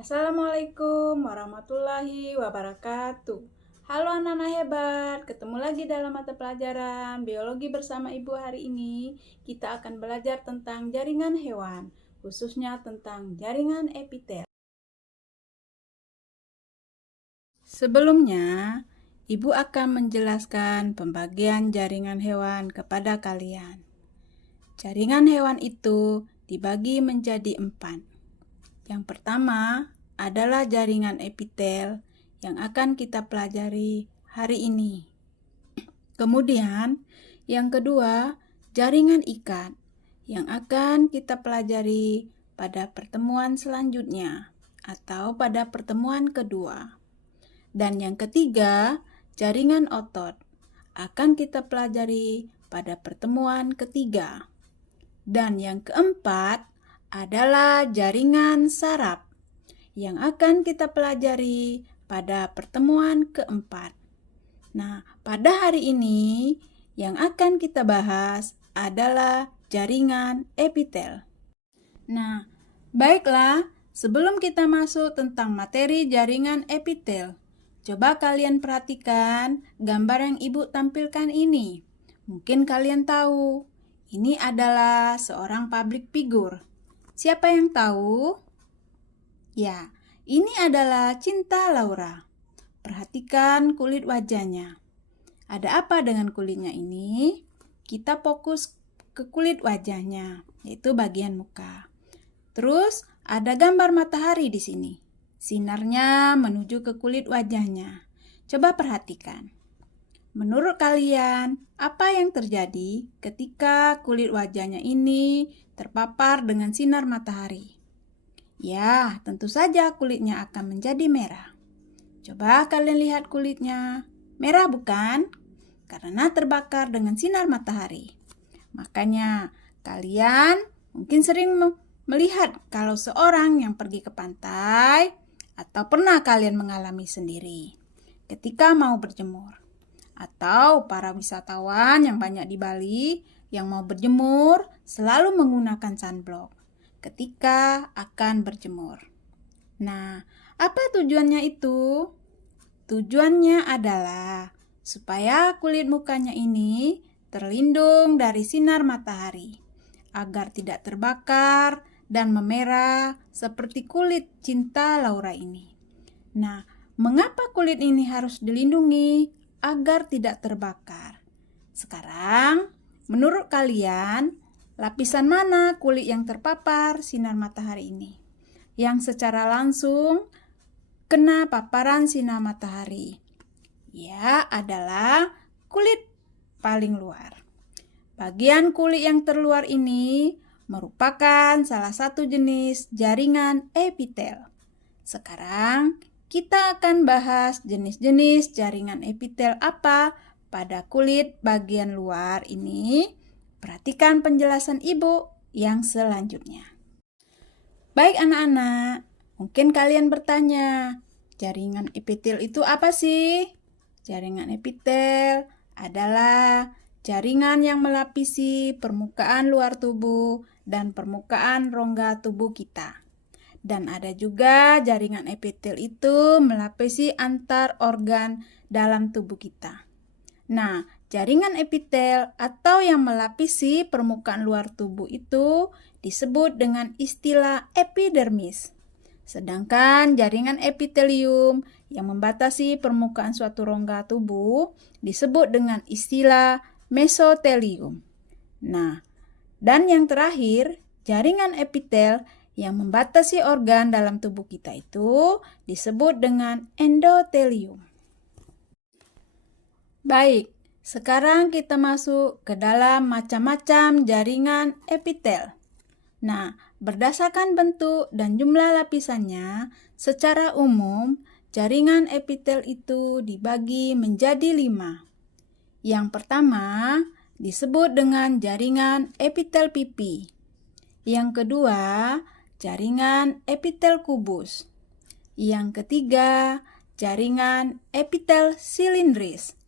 Assalamualaikum warahmatullahi wabarakatuh. Halo anak-anak hebat, ketemu lagi dalam mata pelajaran biologi bersama Ibu. Hari ini kita akan belajar tentang jaringan hewan, khususnya tentang jaringan epitel. Sebelumnya, Ibu akan menjelaskan pembagian jaringan hewan kepada kalian. Jaringan hewan itu dibagi menjadi 4. Yang pertama adalah jaringan epitel yang akan kita pelajari hari ini. Kemudian, yang kedua, jaringan ikat yang akan kita pelajari pada pertemuan selanjutnya atau pada pertemuan kedua. Dan yang ketiga, jaringan otot akan kita pelajari pada pertemuan ketiga. Dan yang keempat adalah jaringan saraf yang akan kita pelajari pada pertemuan keempat. Nah, pada hari ini yang akan kita bahas adalah jaringan epitel. Nah, baiklah, sebelum kita masuk tentang materi jaringan epitel, coba kalian perhatikan gambar yang Ibu tampilkan ini. Mungkin kalian tahu, ini adalah seorang public figure. Siapa yang tahu? Ya, ini adalah Cinta Laura. Perhatikan kulit wajahnya. Ada apa dengan kulitnya ini? Kita fokus ke kulit wajahnya, yaitu bagian muka. Terus ada gambar matahari di sini. Sinarnya menuju ke kulit wajahnya. Coba perhatikan. Menurut kalian, apa yang terjadi ketika kulit wajahnya ini terpapar dengan sinar matahari? Ya, tentu saja kulitnya akan menjadi merah. Coba kalian lihat kulitnya. Merah bukan? Karena terbakar dengan sinar matahari. Makanya kalian mungkin sering melihat kalau seorang yang pergi ke pantai atau pernah kalian mengalami sendiri ketika mau berjemur. Atau para wisatawan yang banyak di Bali yang mau berjemur selalu menggunakan sunblock ketika akan berjemur. Nah, apa tujuannya itu? Tujuannya adalah supaya kulit mukanya ini terlindung dari sinar matahari, agar tidak terbakar dan memerah seperti kulit Cinta Laura ini. Nah, mengapa kulit ini harus dilindungi agar tidak terbakar? Sekarang, menurut kalian, lapisan mana kulit yang terpapar sinar matahari ini? Yang secara langsung kena paparan sinar matahari. Ya, adalah kulit paling luar. Bagian kulit yang terluar ini merupakan salah satu jenis jaringan epitel. Sekarang kita akan bahas jenis-jenis jaringan epitel apa pada kulit bagian luar ini. Perhatikan penjelasan Ibu yang selanjutnya. Baik anak-anak, mungkin kalian bertanya, jaringan epitel itu apa sih? Jaringan epitel adalah jaringan yang melapisi permukaan luar tubuh dan permukaan rongga tubuh kita. Dan ada juga jaringan epitel itu melapisi antar organ dalam tubuh kita. Nah, jaringan epitel atau yang melapisi permukaan luar tubuh itu disebut dengan istilah epidermis. Sedangkan jaringan epitelium yang membatasi permukaan suatu rongga tubuh disebut dengan istilah mesotelium. Nah, dan yang terakhir, jaringan epitel yang membatasi organ dalam tubuh kita itu disebut dengan endotelium. Baik, sekarang kita masuk ke dalam macam-macam jaringan epitel. Nah, berdasarkan bentuk dan jumlah lapisannya, secara umum jaringan epitel itu dibagi menjadi 5. Yang pertama disebut dengan jaringan epitel pipi. Yang kedua, jaringan epitel kubus. Yang ketiga, jaringan epitel silindris.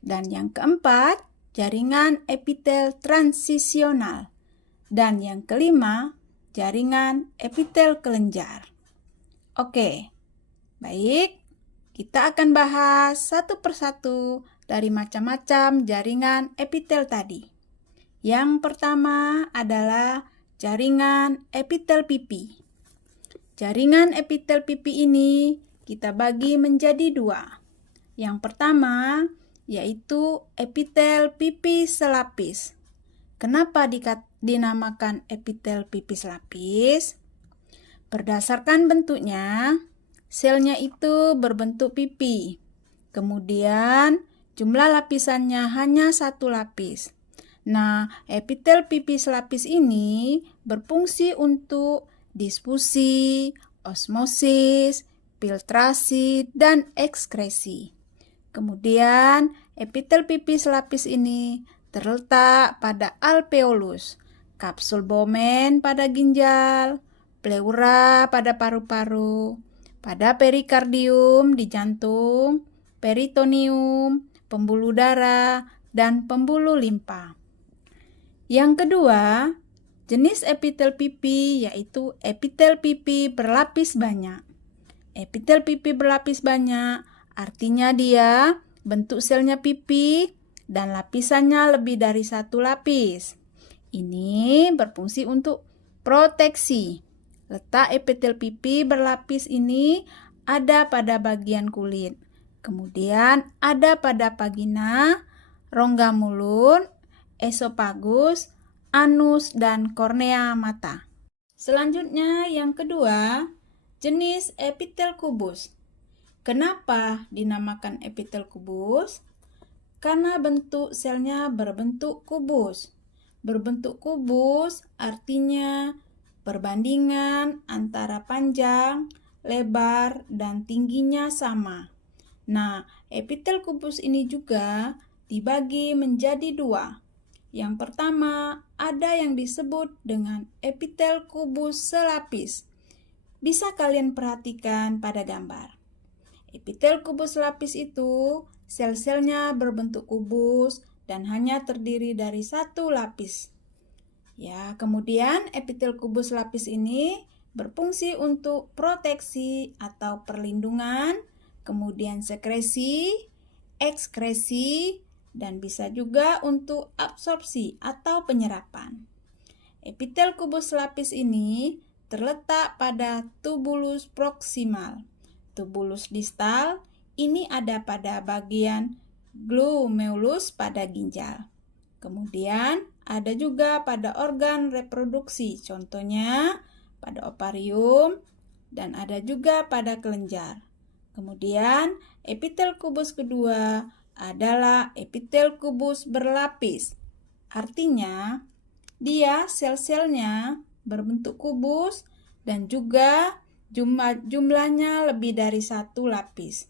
Dan yang keempat, jaringan epitel transisional. Dan yang kelima, jaringan epitel kelenjar. Oke, baik. Kita akan bahas satu persatu dari macam-macam jaringan epitel tadi. Yang pertama adalah jaringan epitel pipi. Jaringan epitel pipi ini kita bagi menjadi dua. Yang pertama yaitu epitel pipi selapis. Kenapa dinamakan epitel pipi selapis? Berdasarkan bentuknya, selnya itu berbentuk pipi. Kemudian jumlah lapisannya hanya satu lapis. Nah, epitel pipi selapis ini berfungsi untuk difusi, osmosis, filtrasi, dan ekskresi. Kemudian, epitel pipi selapis ini terletak pada alveolus, kapsul Bowman pada ginjal, pleura pada paru-paru, pada perikardium di jantung, peritoneum, pembuluh darah, dan pembuluh limpa. Yang kedua, jenis epitel pipi yaitu epitel pipi berlapis banyak. Epitel pipi berlapis banyak artinya dia bentuk selnya pipi dan lapisannya lebih dari satu lapis. Ini berfungsi untuk proteksi. Letak epitel pipi berlapis ini ada pada bagian kulit. Kemudian ada pada vagina, rongga mulut, esofagus, anus, dan kornea mata. Selanjutnya yang kedua, jenis epitel kubus. Kenapa dinamakan epitel kubus? Karena bentuk selnya berbentuk kubus. Berbentuk kubus artinya perbandingan antara panjang, lebar, dan tingginya sama. Nah, epitel kubus ini juga dibagi menjadi dua. Yang pertama, ada yang disebut dengan epitel kubus selapis. Bisa kalian perhatikan pada gambar. Epitel kubus selapis itu sel-selnya berbentuk kubus dan hanya terdiri dari satu lapis. Ya, kemudian epitel kubus lapis ini berfungsi untuk proteksi atau perlindungan, kemudian sekresi, ekskresi, dan bisa juga untuk absorpsi atau penyerapan. Epitel kubus lapis ini terletak pada tubulus proksimal. Tubulus distal ini ada pada bagian glomerulus pada ginjal. Kemudian ada juga pada organ reproduksi, contohnya pada ovarium dan ada juga pada kelenjar. Kemudian epitel kubus kedua adalah epitel kubus berlapis. Artinya dia sel-selnya berbentuk kubus dan juga jumlahnya lebih dari satu lapis.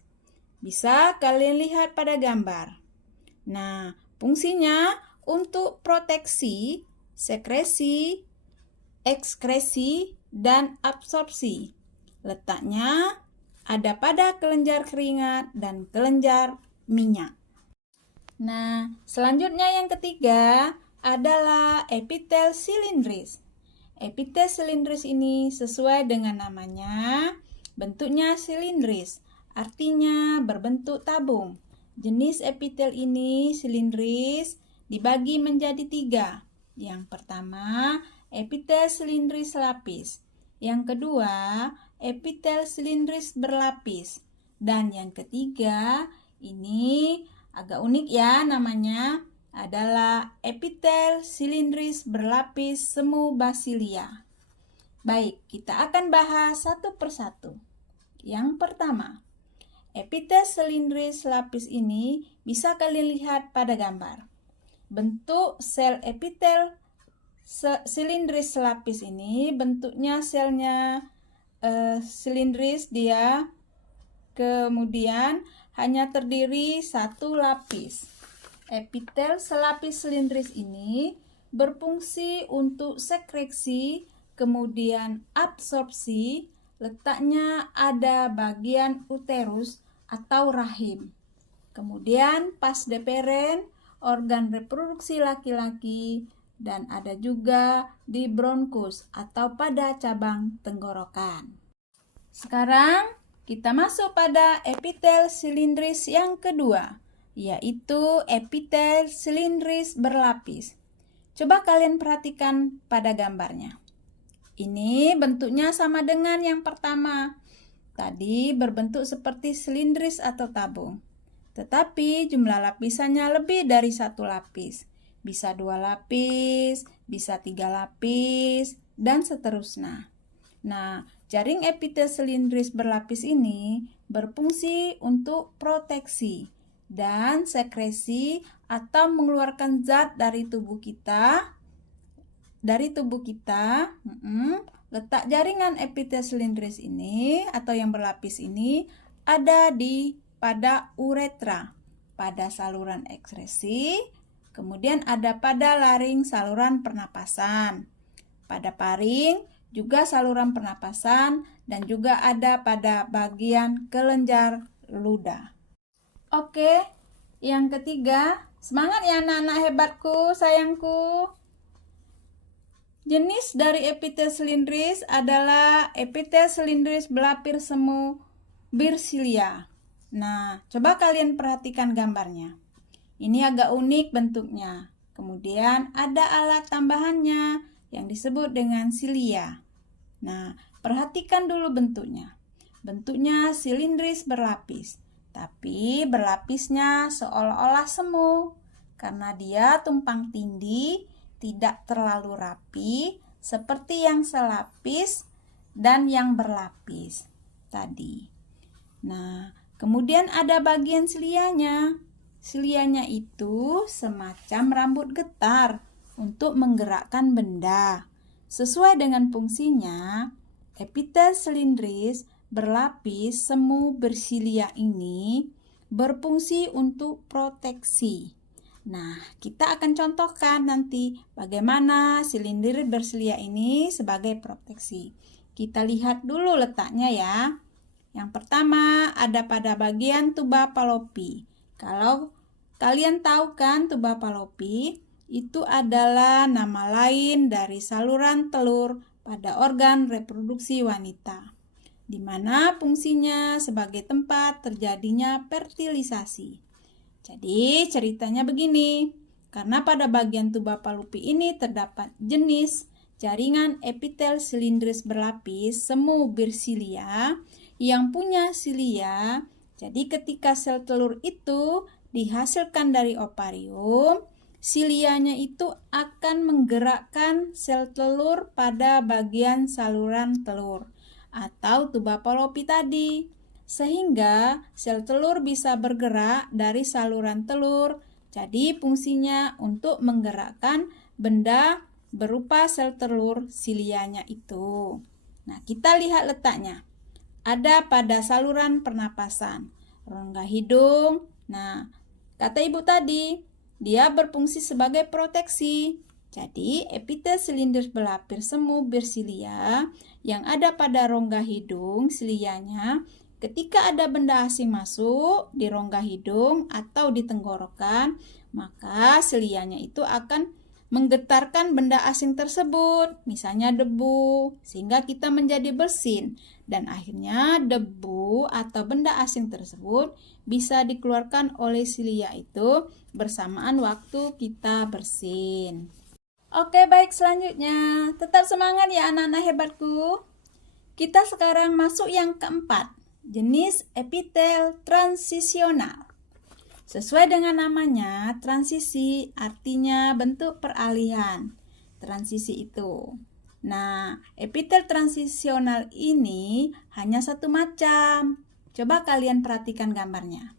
Bisa kalian lihat pada gambar. Nah, fungsinya untuk proteksi, sekresi, ekskresi, dan absorpsi. Letaknya ada pada kelenjar keringat dan kelenjar minyak. Nah, selanjutnya yang ketiga adalah epitel silindris. Epitel silindris ini sesuai dengan namanya, bentuknya silindris, artinya berbentuk tabung. Jenis epitel ini silindris dibagi menjadi tiga. Yang pertama, epitel silindris lapis. Yang kedua, epitel silindris berlapis. Dan yang ketiga, ini agak unik ya namanya, adalah epitel silindris berlapis semu basilia. Baik, kita akan bahas satu persatu. Yang pertama, epitel silindris lapis ini bisa kalian lihat pada gambar. Bentuk sel epitel silindris lapis ini bentuknya selnya silindris dia, kemudian hanya terdiri satu lapis. Epitel selapis silindris ini berfungsi untuk sekresi, kemudian absorpsi. Letaknya ada bagian uterus atau rahim. Kemudian pas deperen, organ reproduksi laki-laki, dan ada juga di bronkus atau pada cabang tenggorokan. Sekarang kita masuk pada epitel silindris yang kedua, yaitu epitel silindris berlapis. Coba kalian perhatikan pada gambarnya. Ini bentuknya sama dengan yang pertama. Tadi berbentuk seperti silindris atau tabung. Tetapi jumlah lapisannya lebih dari satu lapis. Bisa 2 lapis, bisa 3 lapis, dan seterusnya. Nah, jaring epitel silindris berlapis ini berfungsi untuk proteksi dan sekresi atau mengeluarkan zat dari tubuh kita. Letak jaringan epitel silindris ini atau yang berlapis ini ada pada uretra, pada saluran ekskresi, kemudian ada pada laring saluran pernapasan, pada paring juga saluran pernapasan, dan juga ada pada bagian kelenjar ludah. Oke, yang ketiga, semangat ya anak-anak hebatku, sayangku. Jenis dari epitel silindris adalah epitel silindris berlapis semu bersilia. Nah, coba kalian perhatikan gambarnya. Ini agak unik bentuknya. Kemudian ada alat tambahannya yang disebut dengan silia. Nah, perhatikan dulu bentuknya. Bentuknya silindris berlapis, tapi berlapisnya seolah-olah semu karena dia tumpang tindih, tidak terlalu rapi seperti yang selapis dan yang berlapis tadi. Nah, kemudian ada bagian silianya. Silianya itu semacam rambut getar untuk menggerakkan benda. Sesuai dengan fungsinya, epitel silindris berlapis semu bersilia ini berfungsi untuk proteksi. Nah, kita akan contohkan nanti bagaimana silindris bersilia ini sebagai proteksi. Kita lihat dulu letaknya ya. Yang pertama ada pada bagian tuba Fallopi. Kalau kalian tahu kan tuba Fallopi itu adalah nama lain dari saluran telur pada organ reproduksi wanita, di mana fungsinya sebagai tempat terjadinya fertilisasi. Jadi ceritanya begini, karena pada bagian tuba Fallopi ini terdapat jenis jaringan epitel silindris berlapis semu bersilia yang punya silia. Jadi ketika sel telur itu dihasilkan dari ovarium, silianya itu akan menggerakkan sel telur pada bagian saluran telur atau tuba Fallopi tadi, sehingga sel telur bisa bergerak dari saluran telur. Jadi fungsinya untuk menggerakkan benda berupa sel telur silianya itu. Nah, kita lihat letaknya. Ada pada saluran pernapasan, rongga hidung. Nah, kata ibu tadi, dia berfungsi sebagai proteksi. Jadi, epitel silindris berlapis semu bersilia yang ada pada rongga hidung silianya, ketika ada benda asing masuk di rongga hidung atau di tenggorokan, maka silianya itu akan menggetarkan benda asing tersebut, misalnya debu, sehingga kita menjadi bersin. Dan akhirnya debu atau benda asing tersebut bisa dikeluarkan oleh silia itu bersamaan waktu kita bersin. Oke, baik, selanjutnya. Tetap semangat ya anak-anak hebatku. Kita sekarang masuk yang keempat, jenis epitel transisional. Sesuai dengan namanya, transisi artinya bentuk peralihan. Transisi itu. Nah, epitel transisional ini hanya satu macam. Coba kalian perhatikan gambarnya.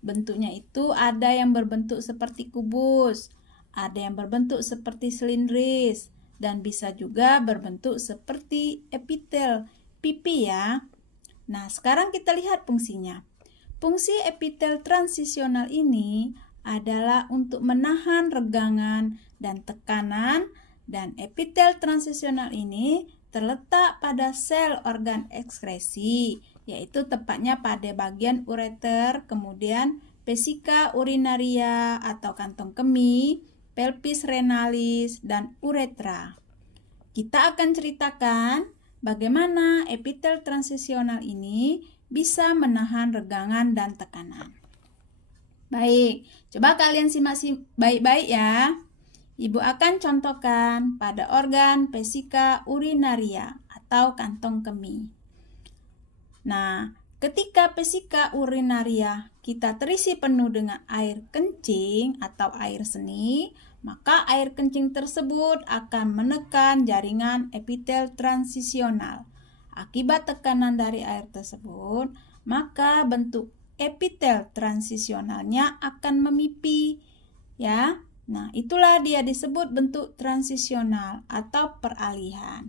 Bentuknya itu ada yang berbentuk seperti kubus, ada yang berbentuk seperti silindris, dan bisa juga berbentuk seperti epitel pipi ya. Nah, sekarang kita lihat fungsinya. Fungsi epitel transisional ini adalah untuk menahan regangan dan tekanan, dan epitel transisional ini terletak pada sel organ ekskresi, yaitu tepatnya pada bagian ureter, kemudian vesika urinaria atau kantong kemih, pelvis renalis, dan uretra. Kita akan ceritakan bagaimana epitel transisional ini bisa menahan regangan dan tekanan. Baik, coba kalian simak baik-baik ya. Ibu akan contohkan pada organ vesika urinaria atau kantong kemih. Nah, ketika vesika urinaria kita terisi penuh dengan air kencing atau air seni, maka air kencing tersebut akan menekan jaringan epitel transisional. Akibat tekanan dari air tersebut, maka bentuk epitel transisionalnya akan memipih, ya. Nah, itulah dia disebut bentuk transisional atau peralihan.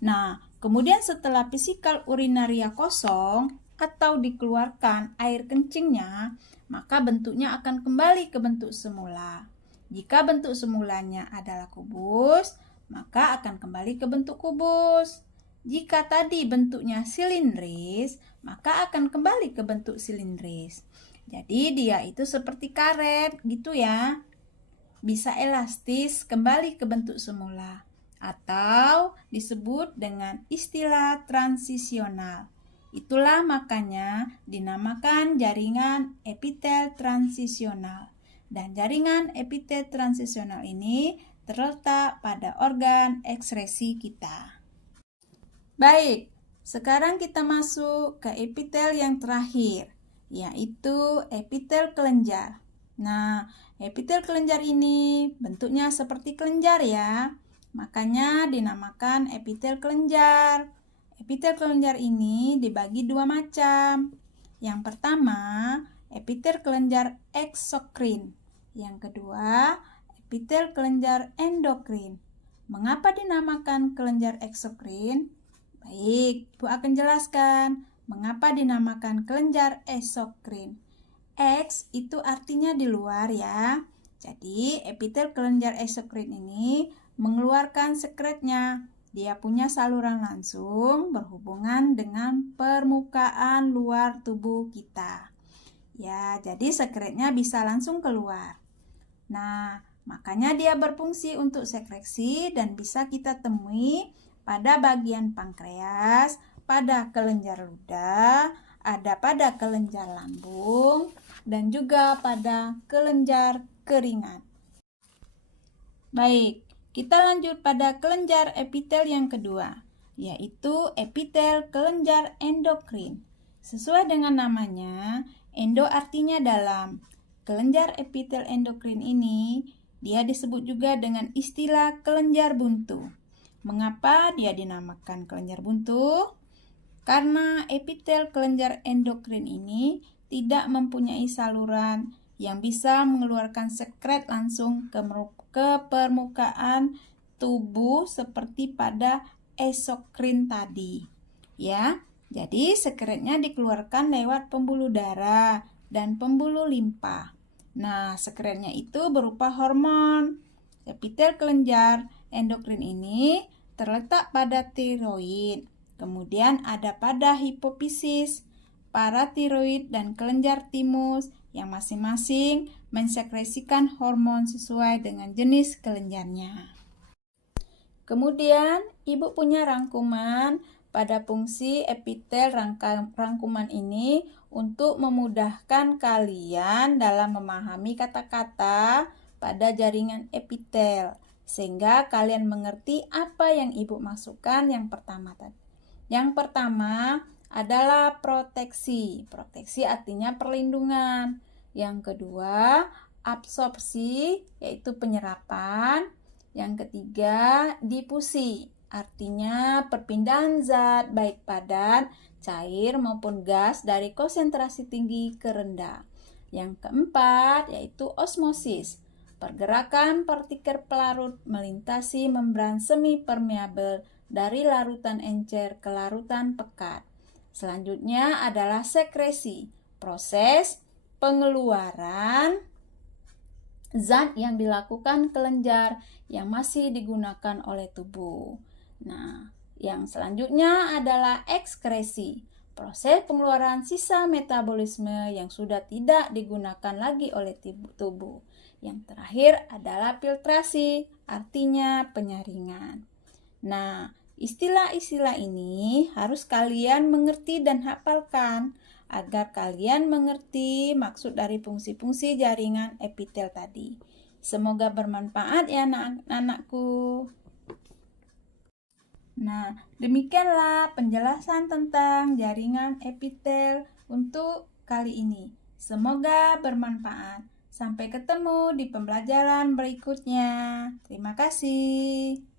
Nah, kemudian setelah vesikal urinaria kosong atau dikeluarkan air kencingnya, maka bentuknya akan kembali ke bentuk semula. Jika bentuk semulanya adalah kubus, maka akan kembali ke bentuk kubus. Jika tadi bentuknya silindris, maka akan kembali ke bentuk silindris. Jadi dia itu seperti karet gitu ya. Bisa elastis kembali ke bentuk semula atau disebut dengan istilah transisional. Itulah makanya dinamakan jaringan epitel transisional. Dan jaringan epitel transisional ini terletak pada organ ekskresi kita. Baik, sekarang kita masuk ke epitel yang terakhir, yaitu epitel kelenjar. Nah, epitel kelenjar ini bentuknya seperti kelenjar ya, makanya dinamakan epitel kelenjar. Epitel kelenjar ini dibagi dua macam. Yang pertama, epitel kelenjar eksokrin. Yang kedua, epitel kelenjar endokrin. Mengapa dinamakan kelenjar eksokrin? Baik, Ibu akan jelaskan mengapa dinamakan kelenjar eksokrin. X itu artinya di luar ya. Jadi epitel kelenjar eksokrin ini mengeluarkan sekretnya. Dia punya saluran langsung berhubungan dengan permukaan luar tubuh kita. Ya, jadi sekretnya bisa langsung keluar. Nah, makanya dia berfungsi untuk sekresi dan bisa kita temui pada bagian pankreas, pada kelenjar ludah, ada pada kelenjar lambung, dan juga pada kelenjar keringat. Baik, kita lanjut pada kelenjar epitel yang kedua, yaitu epitel kelenjar endokrin. Sesuai dengan namanya, endo artinya dalam. Kelenjar epitel endokrin ini, dia disebut juga dengan istilah kelenjar buntu. Mengapa dia dinamakan kelenjar buntu? Karena epitel kelenjar endokrin ini tidak mempunyai saluran yang bisa mengeluarkan sekret langsung ke permukaan tubuh seperti pada eksokrin tadi. Ya, jadi sekretnya dikeluarkan lewat pembuluh darah dan pembuluh limpa. Nah, sekretnya itu berupa hormon. Epitel kelenjar endokrin ini terletak pada tiroid, kemudian ada pada hipofisis, paratiroid, dan kelenjar timus yang masing-masing mensekresikan hormon sesuai dengan jenis kelenjarnya. Kemudian, Ibu punya rangkuman pada fungsi epitel. Rangkuman ini untuk memudahkan kalian dalam memahami kata-kata pada jaringan epitel, sehingga kalian mengerti apa yang Ibu masukkan yang pertama tadi. Yang pertama adalah proteksi. Proteksi artinya perlindungan. Yang kedua, absorpsi, yaitu penyerapan. Yang ketiga, difusi, artinya perpindahan zat baik padat, cair maupun gas dari konsentrasi tinggi ke rendah. Yang keempat, yaitu osmosis, pergerakan partikel pelarut melintasi membran semi permeabel dari larutan encer ke larutan pekat. Selanjutnya adalah sekresi, proses pengeluaran zat yang dilakukan kelenjar yang masih digunakan oleh tubuh. Nah, yang selanjutnya adalah ekskresi, proses pengeluaran sisa metabolisme yang sudah tidak digunakan lagi oleh tubuh. Yang terakhir adalah filtrasi, artinya penyaringan. Nah, Istilah-istilah ini harus kalian mengerti dan hafalkan agar kalian mengerti maksud dari fungsi-fungsi jaringan epitel tadi. Semoga bermanfaat ya anak-anakku. Nah, demikianlah penjelasan tentang jaringan epitel untuk kali ini. Semoga bermanfaat. Sampai ketemu di pembelajaran berikutnya. Terima kasih.